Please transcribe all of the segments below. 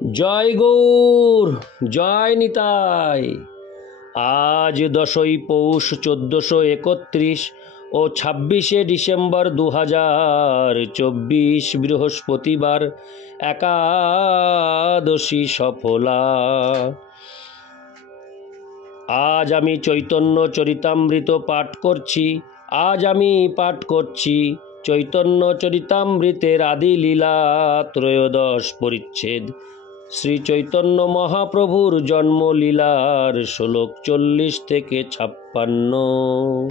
জয় গৌর, জয় নিতাই। আজ 10ই পৌষ 1431 ও 26শে ডিসেম্বর 2024 বৃহস্পতিবার, একাদশী সফলা। আজ আমি চৈতন্য চরিতামৃত পাঠ করছি। চৈতন্য চরিতামৃতের আদি লীলা ত্রয়োদশ পরিচ্ছেদ, শ্রী চৈতন্য মহাপ্রভুর জন্মলীলার শ্লোক 40 থেকে 56।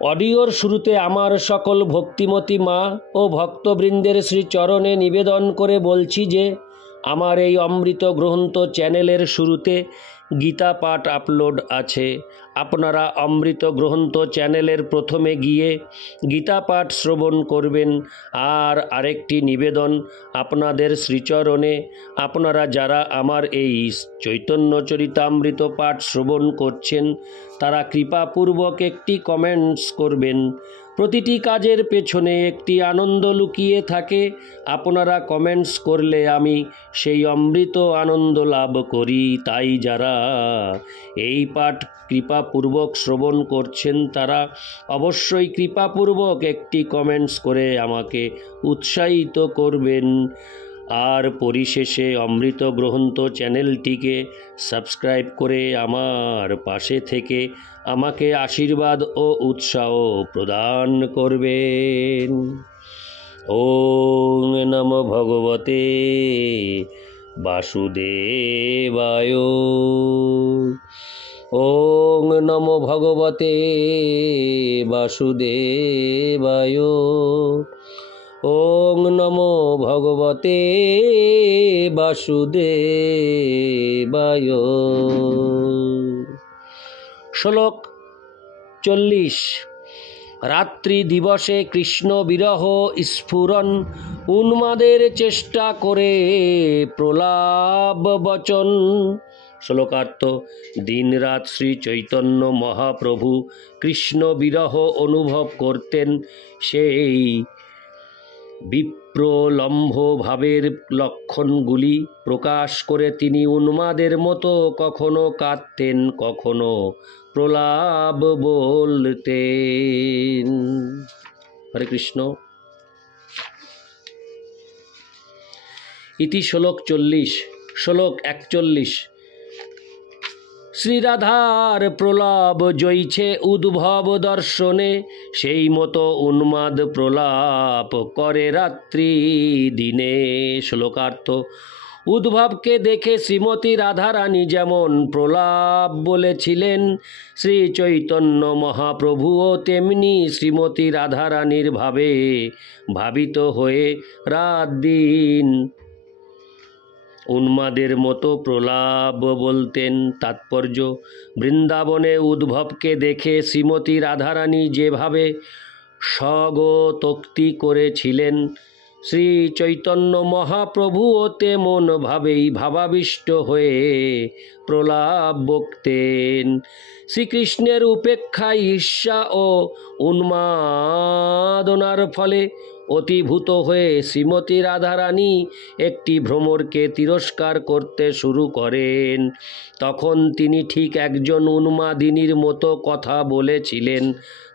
অডিওর শুরুতে আমার সকল ভক্তিমতী মা ও ভক্তবৃন্দের শ্রীচরণে নিবেদন করে বলছি যে আমার এই অমৃত গ্রন্থ চ্যানেলের শুরুতে গীতা পাঠ আপলোড আছে। আপনারা অমৃত গ্রন্থ চ্যানেলের প্রথমে গিয়ে গীতা পাঠ শ্রবণ করবেন। আর আরেকটি নিবেদন আপনাদের শ্রীচরণে, আপনারা যারা আমার এই চৈতন্য চরিতামৃত পাঠ শ্রবণ করছেন তারা কৃপাপূর্বক একটি কমেন্টস করবেন। প্রতিটি কাজের পেছনে একটি আনন্দ লুকিয়ে থাকে। আপনারা কমেন্টস করলে আমি সেই অমৃত আনন্দ লাভ করি। তাই যারা এই পাঠ কৃপাপূর্বক শ্রবণ করছেন তারা অবশ্যই কৃপাপূর্বক একটি কমেন্টস করে আমাকে উৎসাহিত করবেন। আর পরিশেষে অমৃত গ্রন্থ চ্যানেলটিকে সাবস্ক্রাইব করে আমার পাশে থেকে আমাকে আশীর্বাদ ও উৎসাহ প্রদান করবেন। ওম নমো ভগবতে বাসুদেবায়। ওম নমো ভগবতে বাসুদেবায়। ওম নমো ভগবতে বাসুদেবায়। শ্লোক 40। রাত্রি দিবসে কৃষ্ণ বিরহ স্ফুরণ, উন্মাদের চেষ্টা করে প্রলাপ বচন। শ্লোকার্থ: দিন রাত শ্রী চৈতন্য মহাপ্রভু কৃষ্ণ বিরহ অনুভব করতেন। সেই বিপ্রলম্ভ ভাবের লক্ষণগুলি প্রকাশ করে তিনি উন্মাদের মতো কখনো কাঁদতেন, কখনো প্রলাপ বলতেন। হরে কৃষ্ণ। ইতি শ্লোক 40। শ্লোক 41। শ্রীরাধার প্রলাপ জয়ছে উদ্ভব দর্শনে, সেই মতো উন্মাদ প্রলাপ করে রাত্রি দিনে। শ্লোকার্থ: উদ্ভবকে দেখে শ্রীমতী রাধারানী যেমন প্রলাপ বলেছিলেন, শ্রী চৈতন্য মহাপ্রভুও তেমনি শ্রীমতী রাধারানীর ভাবে ভাবিত হয়ে রাত দিন উন্মাদের মতো প্রলাপ বলতেন। তাৎপর্য: বৃন্দাবনে উদ্ভবকে দেখে শ্রীমতী রাধারানী যেভাবে স্বগতোক্তি করেছিলেন, শ্রী চৈতন্য মহাপ্রভুও তেমন ভাবেই ভাবাবিষ্ট হয়ে প্রলাপ বকতেন। শ্রীকৃষ্ণের উপেক্ষা, ঈর্ষা ও উন্মাদনার ফলে অতিভূত হয়ে শ্রীমতী রাধারানী একটি ভ্রমরকে তিরস্কার করতে শুরু করেন। তখন তিনি ঠিক একজন উন্মাদিনীর মতো কথা বলেছিলেন।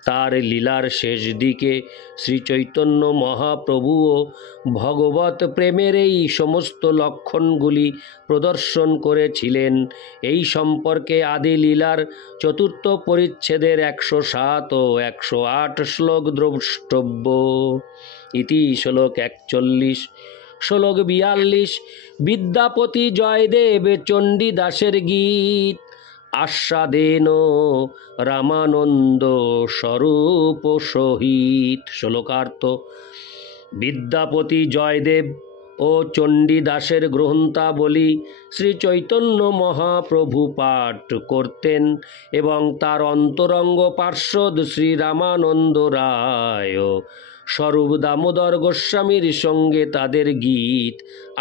তার লীলার শেষ দিকে শ্রী চৈতন্য মহাপ্রভুও ভগবত প্রেমের এই সমস্ত লক্ষণগুলি প্রদর্শন করেছিলেন। এই সম্পর্কে আদি লীলার 4র্থ পরিচ্ছেদের 107 ও 108 শ্লোক দ্রষ্টব্য। ইতি শ্লোক 41। শ্লোক 42। বিদ্যাপতি জয়দেব চণ্ডীদাসের গীত আস্বাদেন রামানন্দ স্বরূপ সহিত। শ্লোকার্থ: বিদ্যাপতি জয়দেব ও চণ্ডীদাসের গ্রন্থাবলী শ্রী চৈতন্য মহাপ্রভু পাঠ করতেন এবং তার অন্তরঙ্গ পার্ষদ শ্রী রামানন্দ রায় স্বরূপ দামোদর গোস্বামীর সঙ্গে তাদের গীত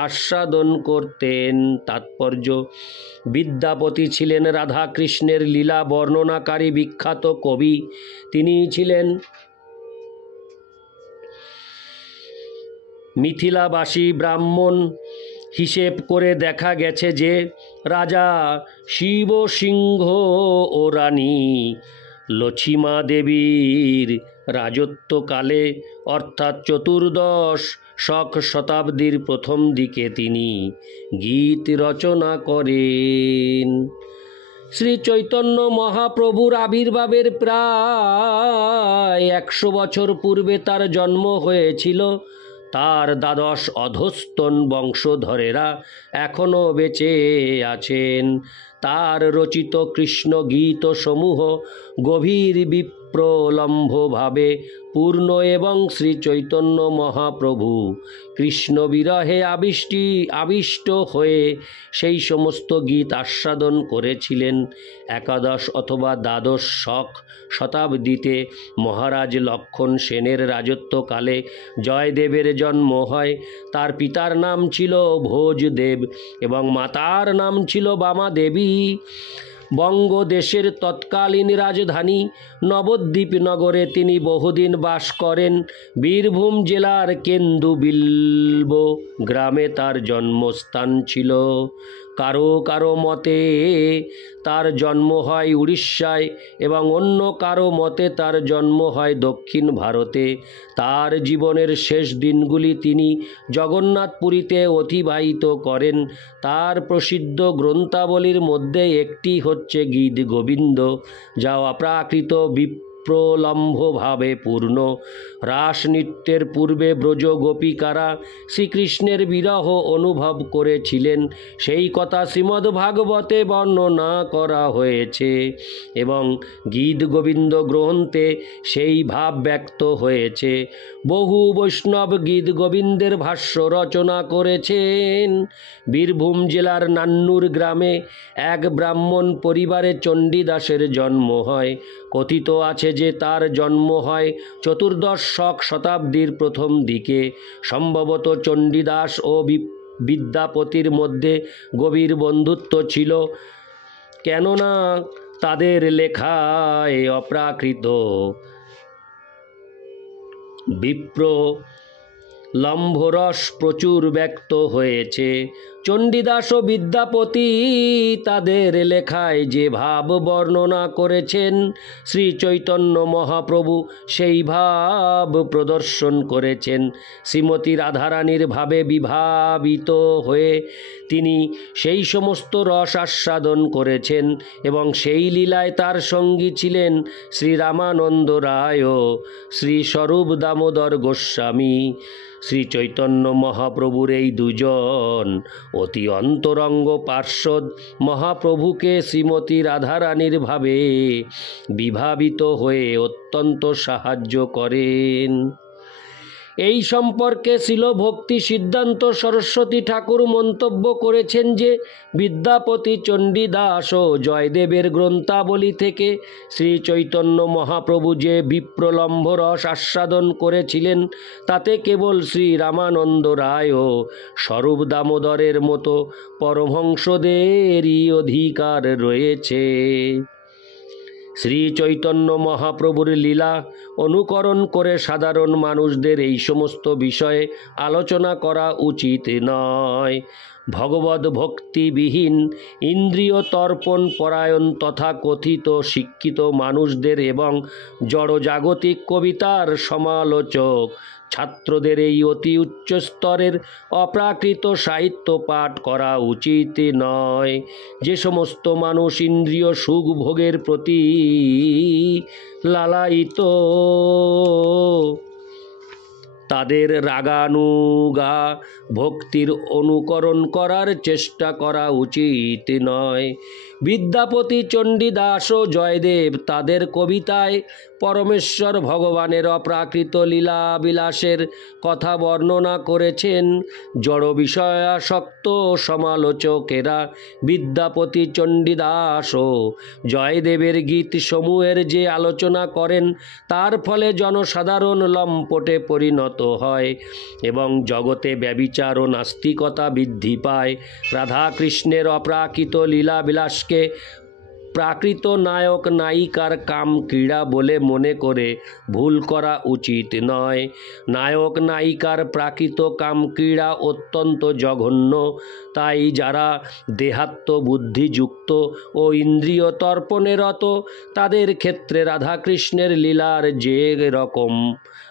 আস্বাদন করতেন। তাৎপর্য: বিদ্যাপতি ছিলেন রাধাকৃষ্ণের লীলা বর্ণনাকারী বিখ্যাত কবি। তিনি ছিলেন মিথিলাবাসী ব্রাহ্মণ হিসেব করে দেখা গেছে যে রাজা শিবসিংহ ও রানী লছিমা দেবীর রাজত্বকালে অর্থাৎ চতুর্দশ শতাব্দীর প্রথম দিকে তিনি গীত রচনা করেন। শ্রী চৈতন্য মহাপ্রভুর আবির্ভাবের প্রায় 100 বছর পূর্বে তার জন্ম হয়েছিল। তার দ্বাদশ অধস্তন বংশধরেরা এখনও বেঁচে আছেন। তার রচিত কৃষ্ণ গীত সমূহ গভীর বিপ্রলম্ভভাবে পূর্ণ এবং শ্রী চৈতন্য মহাপ্রভু কৃষ্ণ বিরহে আবিষ্ট হয়ে সেই সমস্ত গীত আস্বাদন করেছিলেন। একাদশ অথবা দ্বাদশ শতাব্দীতে মহারাজ লক্ষণ সেনের রাজত্বকালে জয়দেবের জন্ম হয়। তার পিতার নাম ছিল ভোজদেব এবং মাতার নাম ছিল বামা দেবী। বঙ্গদেশের তৎকালীন রাজধানী নবদ্বীপ নগরে তিনি বহুদিন বাস করেন। বীরভূম জেলার কেন্দুবিল্ব গ্রামে তার জন্মস্থান ছিল। কারো কারো মতে তার জন্ম হয় উড়িষ্যায় এবং অন্য কারো মতে তার জন্ম হয় দক্ষিণ ভারতে। তার জীবনের শেষ দিনগুলি তিনি জগন্নাথপুরীতে অতিবাহিত করেন। তার প্রসিদ্ধ গ্রন্থাবলীর মধ্যে একটি হচ্ছে গীত গোবিন্দ, যা অপ্রাকৃত প্রলম্ভভাবে পূর্ণ। রাস নৃত্যের পূর্বে ব্রজ গোপিকারা শ্রীকৃষ্ণের বিরহ অনুভব করেছিলেন, সেই কথা শ্রীমদ্ ভাগবতে বর্ণনা করা হয়েছে এবং গীত গোবিন্দ গ্রন্থে সেই ভাব ব্যক্ত হয়েছে। বহু বৈষ্ণব গীত গোবিন্দের ভাষ্য রচনা করেছেন। বীরভূম জেলার নান্নুর গ্রামে এক ব্রাহ্মণ পরিবারে চণ্ডীদাসের জন্ম হয়। কথিত আছে যে তার জন্ম হয় চতুর্দশ শতাব্দীর প্রথম দিকে। সম্ভবত চণ্ডীদাস ও বিদ্যাপতির মধ্যে গভীর বন্ধুত্ব ছিল, কেননা তাদের লেখায় অপ্রাকৃত বিপ্রলম্ভরস প্রচুর ব্যক্ত হয়েছে। চণ্ডীদাস ও বিদ্যাপতি তাদের লেখায় যে ভাব বর্ণনা করেছেন, শ্রী চৈতন্য মহাপ্রভু সেই ভাব প্রদর্শন করেছেন। শ্রীমতী রাধারানীর ভাবে বিভাবিত হয়ে তিনি সেই সমস্ত রস আস্বাদন করেছেন এবং সেই লীলায় তার সঙ্গী ছিলেন শ্রী রামানন্দ রায় ও শ্রী স্বরূপ দামোদর গোস্বামী। শ্রী চৈতন্য মহাপ্রভুর এই দুজন অতি অন্তরঙ্গ পার্ষদ মহাপ্রভুকে শ্রীমতী রাধারানীর ভাবে বিভাবিত হয়ে অত্যন্ত সাহায্য করেন। এই সম্পর্কে শ্রীল ভক্তি সিদ্ধান্ত সরস্বতী ঠাকুর মন্তব্য করেছেন যে বিদ্যাপতি, চণ্ডীদাস ও জয়দেবের গ্রন্থাবলী থেকে শ্রী চৈতন্য মহাপ্রভু যে বিপ্রলম্ভ রস আস্বাদন করেছিলেন তাতে কেবল শ্রী রামানন্দ রায় ও স্বরূপ দামোদরের মতো পরমহংসদেরই অধিকার রয়েছে। শ্রী চৈতন্য মহাপ্রভুর লীলা অনুকরণ করে সাধারণ মানুষদের এই সমস্ত বিষয়ে আলোচনা করা উচিত নয়। ভগবদ ভক্তিবিহীন ইন্দ্রিয় তর্পণ পরায়ণ তথা কথিত শিক্ষিত মানুষদের এবং জড়জাগতিক কবিতার সমালোচক ছাত্রদের এই অতি উচ্চ স্তরের অপ্রাকৃত সাহিত্য পাঠ করা উচিত নয়। যে সমস্ত মানুষ ইন্দ্রিয় সুখ ভোগের প্রতি লালায়িত, তাদের রাগানুগা ভক্তির অনুকরণ করার চেষ্টা করা উচিত নয়। বিদ্যাপতি, চণ্ডীদাস ও জয়দেব তাদের কবিতায় পরমেশ্বর ভগবানের অপ্রাকৃত লীলা বিলাসের কথা বর্ণনা করেছেন। জড় বিষয়াসক্ত সমালোচকেরা বিদ্যাপতি, চণ্ডীদাস ও জয়দেবের গীত সমূহের যে আলোচনা করেন তার ফলে জনসাধারণ লম্পটে পরিণত হয় এবং জগতে ব্যভিচার ও নাস্তিকতা বৃদ্ধি পায়। রাধাকৃষ্ণের অপ্রাকৃত লীলা বিলাসকে প্রাকৃত নায়ক নায়িকার কাম ক্রীড়া বলে মনে করে ভুল করা উচিত নয়। নায়ক নায়িকার প্রাকৃত কাম ক্রীড়া অত্যন্ত জঘন্য। তাই যারা দেহাত্ম বুদ্ধিযুক্ত ও ইন্দ্রিয় তর্পণে রত তাদের ক্ষেত্রে রাধাকৃষ্ণের লীলার যে রকম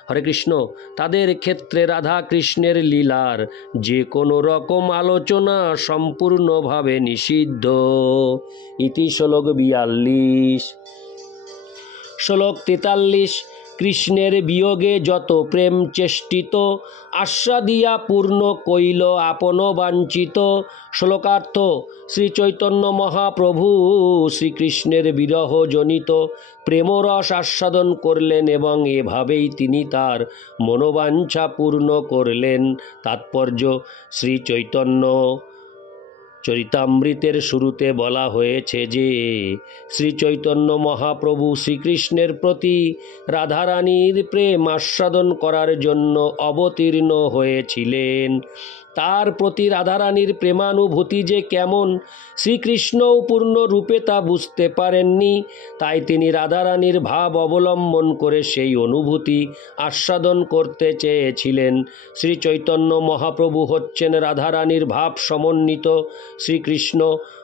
হরে কৃষ্ণ তাদের ক্ষেত্রে রাধাকৃষ্ণের লীলার যে কোনো রকম আলোচনা সম্পূর্ণভাবে নিষিদ্ধ। ইতি শ্লোক 42। শ্লোক 43। কৃষ্ণের বিয়োগে যত প্রেম চেষ্টিত আস্বাদিয়া পূর্ণ কইল আপন বাঞ্ছিত। শ্লোকার্থ শ্রী চৈতন্য মহাপ্রভু শ্রীকৃষ্ণের বিরহ জনিত প্রেমরস আস্বাদন করলেন এবং এভাবেই তিনি তার মনোবাঞ্ছা পূর্ণ করলেন। তাৎপর্য শ্রী চৈতন্য চরিতামৃতের শুরুতে বলা হয়েছে যে শ্রী চৈতন্য মহাপ্রভু শ্রীকৃষ্ণের প্রতি রাধারানীর প্রেম আস্বাদন করার জন্য অবতীর্ণ হয়েছিলেন। তার প্রতি রাধারানীর প্রেমানুভূতি যে কেমন শ্রীকৃষ্ণও পূর্ণ রূপে তা বুঝতে পারেননি। তাই তিনি রাধারানীর ভাব অবলম্বন করে সেই অনুভূতি আস্বাদন করতে চেয়েছিলেন। শ্রী চৈতন্য মহাপ্রভু হচ্ছেন রাধারানীর ভাব সমন্বিত শ্রীকৃষ্ণ,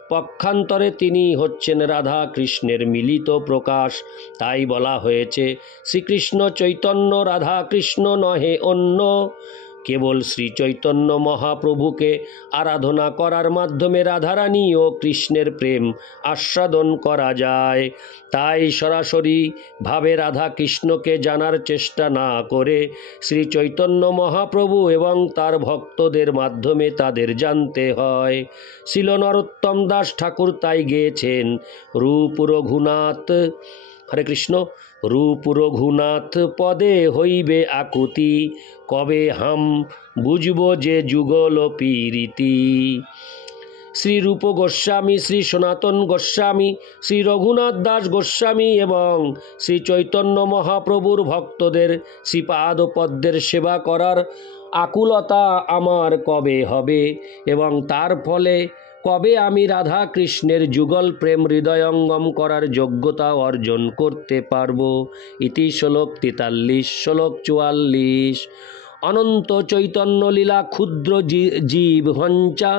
পক্ষান্তরে তিনি হচ্ছেন রাধা কৃষ্ণের মিলিত প্রকাশ। তাই বলা হয়েছে শ্রীকৃষ্ণ চৈতন্য রাধা কৃষ্ণ নহে অন্য। কেবল শ্রী চৈতন্য মহাপ্রভুকে আরাধনা করার মাধ্যমে রাধারানী ও কৃষ্ণের প্রেম আস্বাদন করা যায়। তাই সরাসরি ভাবে রাধা কৃষ্ণকে জানার চেষ্টা না করে শ্রী চৈতন্য মহাপ্রভু এবং তার ভক্তদের মাধ্যমে তাদের জানতে হয়। শিল নরোত্তম দাস ঠাকুর তাই গেয়েছেন রূপ রঘুনাথ হরে কৃষ্ণ রূপ রঘুনাথ পদে হইবে আকুতি কবে হাম বুঝব যে যুগল পীরিতি। শ্রী রূপ গোস্বামী, শ্রী সনাতন গোস্বামী, শ্রী রঘুনাথ দাস গোস্বামী এবং শ্রী চৈতন্য মহাপ্রভুর ভক্তদের শ্রীপাদ পদ্মের সেবা করার আকুলতা আমার কবে হবে এবং তার ফলে কবে আমি রাধা কৃষ্ণের যুগল প্রেম হৃদয়ঙ্গম করার যোগ্যতা অর্জন করতে পারব। ইতি শ্লোক 43। শ্লোক 44। অনন্ত চৈতন্য লীলা ক্ষুদ্র জীব হঞ্চা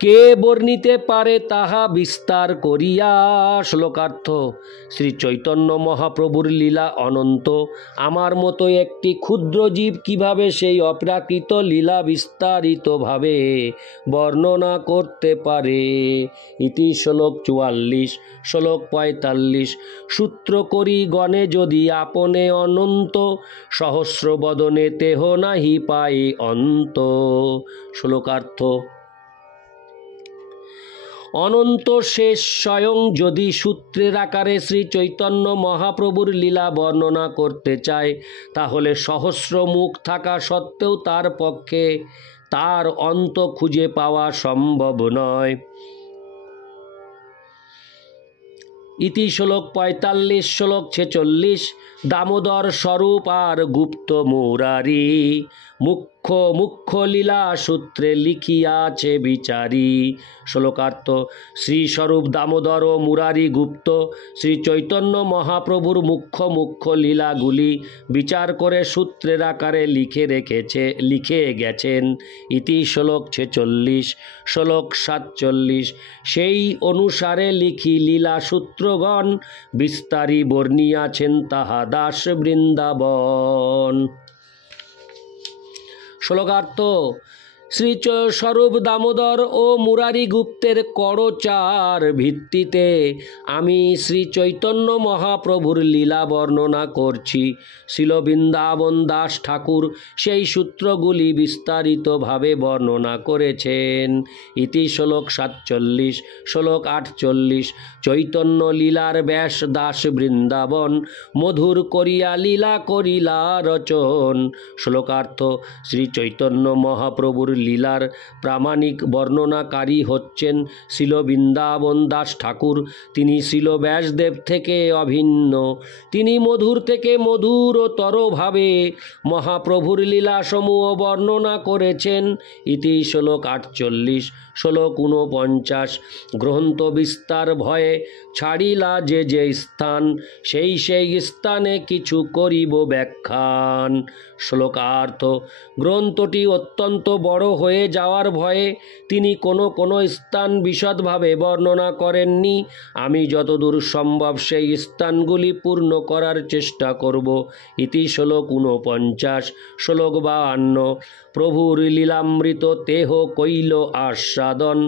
কে বর্ণিতে পারে তাহা বিস্তার করিয়া। শ্লোকার্থ শ্রী চৈতন্য মহাপ্রভুর লীলা অনন্ত। আমার মতো একটি ক্ষুদ্র জীব কিভাবে সেই অপ্রাকৃত লীলা বিস্তারিতভাবে বর্ণনা করতে পারে। ইতি শ্লোক 44। শ্লোক 45। সূত্র করি গণে যদি আপনে অনন্ত সহস্র বদনে তেহ নাহি পায় অন্ত। শ্লোকার্থ অনন্ত শেষ স্বয়ং যদি সূত্রের আকারে শ্রী চৈতন্য মহাপ্রভুর লীলা বর্ণনা করতে চায় তাহলে সহস্র মুখ থাকা সত্ত্বেও তার পক্ষে তার অন্ত খুঁজে পাওয়া সম্ভব নয়। ইতি শ্লোক 45। শ্লোক 46। দামোদর স্বরূপ আর গুপ্ত মুরারি মুখ্য মুখ্য লীলা সূত্রে লিখিয়াছে বিচারি। শ্লোকার্থ শ্রী স্বরূপ দামোদর ও মুরারি গুপ্ত শ্রী চৈতন্য মহাপ্রভুর মুখ্য মুখ্য লীলাগুলি বিচার করে সূত্রের আকারে লিখে গেছেন। ইতি শ্লোক 46। শ্লোক 47। সেই অনুসারে লিখি লীলা সূত্রগণ বিস্তারি বর্ণিয়াছেন তাহা দাস বৃন্দাবন। শ্লোকার্থ শ্রী স্বরূপ দামোদর ও মুরারি গুপ্তের করচার ভিত্তিতে আমি শ্রী চৈতন্য মহাপ্রভুর লীলা বর্ণনা করছি। শিল বৃন্দাবন দাস ঠাকুর সেই সূত্রগুলি বিস্তারিতভাবে বর্ণনা করেছেন। ইতি শ্লোক 47। শ্লোক 48। চৈতন্য লীলার ব্যাস দাস বৃন্দাবন মধুর করিয়া লীলা করিলা রচন। শ্লোকার্থ শ্রী চৈতন্য মহাপ্রভুর লীলার প্রামাণিক বর্ণনাকারী হচ্ছেন শ্রীল বৃন্দাবন দাস ঠাকুর। তিনি শ্রীল ব্যাসদেব থেকে অভিন্ন। তিনি মধুর থেকে মধুরতরভাবে মহাপ্রভুর লীলাসমূহ বর্ণনা করেছেন। ইতি শ্লোক 48। শ্লোক 49। গ্রন্থ বিস্তার ভয়ে ছাড়িলা যে যে স্থান, সেই সেই স্থানে কিছু করিব ব্যাখ্যান। শ্লোকার্থ: গ্রন্থটি অত্যন্ত বড় হয়ে যাওয়ার ভয়ে তিনি কোনো স্থান বিশদভাবে বর্ণনা করেননি। আমি যতদূর সম্ভব সেই স্থানগুলি পূর্ণ করার চেষ্টা করব। ইতি শ্লোক 49। শ্লোক 52। প্রভুর লীলামৃত দেহ কইল আস্বাদন,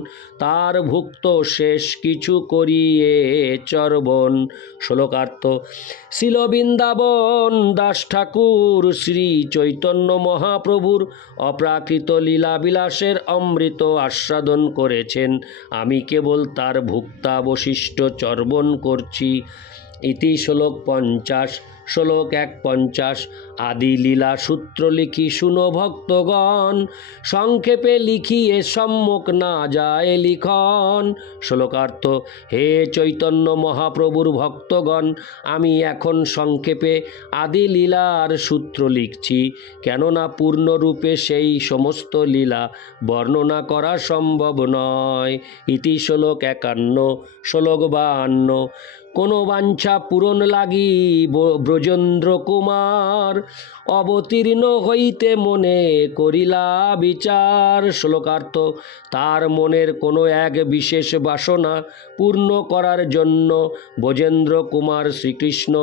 তার ভুক্ত শেষ কিছু করিয়ে চর্বণ। শ্লোকার্থ: শ্রীল বৃন্দাবন দাস ঠাকুর শ্রী চৈতন্য মহাপ্রভুর অপ্রাকৃত লীলাবিলাসের অমৃত আস্বাদন করেছেন। আমি কেবল তার ভুক্তাবশিষ্ট চর্বণ করছি। ইতি শ্লোক 50। শ্লোক 51। আদি লীলা সূত্র লিখি শুনো ভক্তগণ, সংক্ষেপে লিখিয়ে সম্মুখ না যায় লিখন। শ্লোকার্থ: হে চৈতন্য মহাপ্রভুর ভক্তগণ, আমি এখন সংক্ষেপে আদি লীলার সূত্র লিখছি, কেননা পূর্ণরূপে সেই সমস্ত লীলা বর্ণনা করা সম্ভব নয়। ইতি শ্লোক 51। শ্লোক 52। কোন বাঞ্ছা পূরণ লাগি ব্রজেন্দ্র কুমার, অবতীর্ণ হইতে মনে করিলা বিচার। শ্লোকার্থ: তার মনের কোনো এক বিশেষ বাসনা পূর্ণ করার জন্য ব্রজেন্দ্র কুমার শ্রীকৃষ্ণ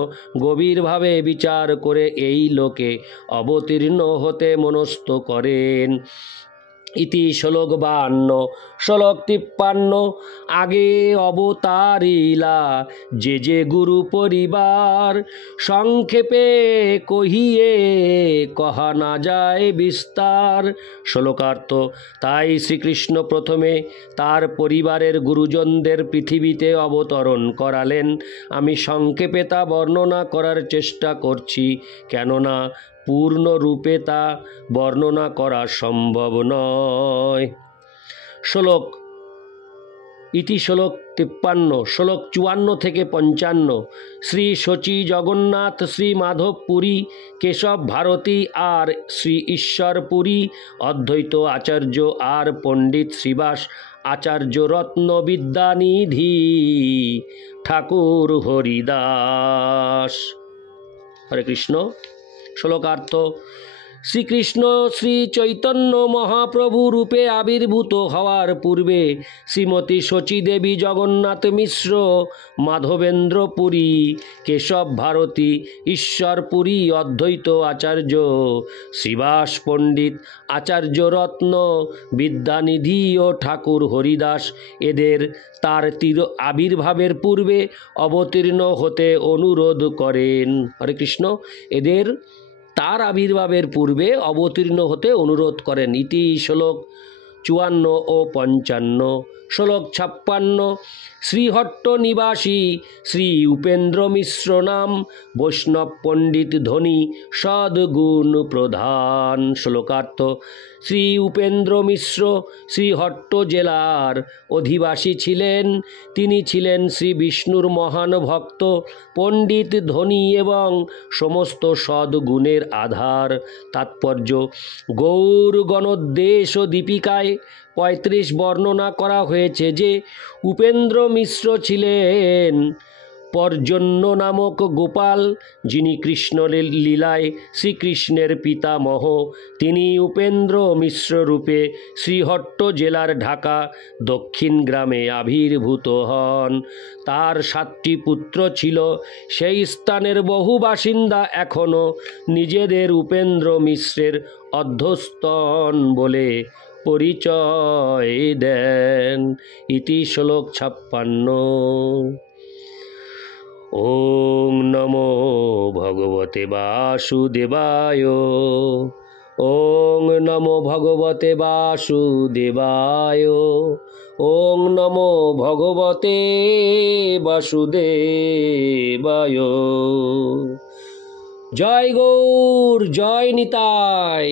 গভীরভাবে বিচার করে এই লোকে অবতীর্ণ হতে মনস্থ করেন। ইতি শ্লোক 52। শ্লোক 53। আগে অবতারিলা যে যে গুরু পরিবার, সংক্ষেপে কহিয়ে কহা না যায় বিস্তার। শ্লোকার্থ: তাই শ্রীকৃষ্ণ প্রথমে তার পরিবারের গুরুজনদের পৃথিবীতে অবতরণ করালেন। আমি সংক্ষেপে তা বর্ণনা করার চেষ্টা করছি, কেননা পূর্ণরূপে তা বর্ণনা করা সম্ভব নয়। ইতি শ্লোক 53। শ্লোক 54 থেকে 55। শ্রী শচী জগন্নাথ, শ্রী মাধবপুরী, কেশব ভারতী আর শ্রী ঈশ্বরপুরী, অদ্বৈত আচার্য আর পণ্ডিত শ্রীবাস আচার্য রত্ন বিদ্যানিধি ঠাকুর হরিদাস। হরে কৃষ্ণ। শ্লোকার্থ: শ্রীকৃষ্ণ শ্রী চৈতন্য মহাপ্রভু রূপে আবির্ভূত হওয়ার পূর্বে শ্রীমতী শচী দেবী, জগন্নাথ মিশ্র, মাধবেন্দ্র পুরী, কেশব ভারতী, ঈশ্বরপুরী, অদ্বৈত আচার্য, শ্রীবাস পণ্ডিত, আচার্য রত্ন, বিদ্যানিধি ও ঠাকুর হরিদাস এদের তার আবির্ভাবের পূর্বে অবতীর্ণ হতে অনুরোধ করেন। হরে কৃষ্ণ। এদের তার আবির্ভাবের পূর্বে অবতীর্ণ হতে অনুরোধ করেন। ইতি শ্লোক 54 ও 55। শ্লোক 56। শ্রীহট্ট নিবাসী শ্রী উপেন্দ্র মিশ্র নাম, বৈষ্ণব পণ্ডিত ধনী সদ্গুণ প্রধান। শ্লোকার্থ: শ্রী উপেন্দ্র মিশ্র শ্রীহট্ট জেলার অধিবাসী ছিলেন। তিনি ছিলেন শ্রী বিষ্ণুর মহান ভক্ত, পণ্ডিত, ধনী এবং সমস্ত সদ্গুণের আধার। তাৎপর্য: গৌর গণোদ্দেশ দীপিকায় 35 বর্ণনা করা হয়েছে যে উপেন্দ্র মিশ্র ছিলেন পর্জন্য নামক গোপাল, যিনি কৃষ্ণ লীলায় শ্রীকৃষ্ণের পিতামহ। তিনি উপেন্দ্র মিশ্র রূপে শ্রীহট্ট জেলার ঢাকা দক্ষিণ গ্রামে আবির্ভূত হন। তার 7টি পুত্র ছিল। সেই স্থানের বহু বাসিন্দা এখনও নিজেদের উপেন্দ্র মিশ্রের অধ্যস্তন বলে পরিচয় দেন। ইতি শ্লোক 56। ওং নমো ভগবতে বাসুদেবায়। ওং নমো ভগবতে বাসুদেবায়। ওং নমো ভগবতে বাসুদেবায়। জয় গৌর, জয় নিতাই।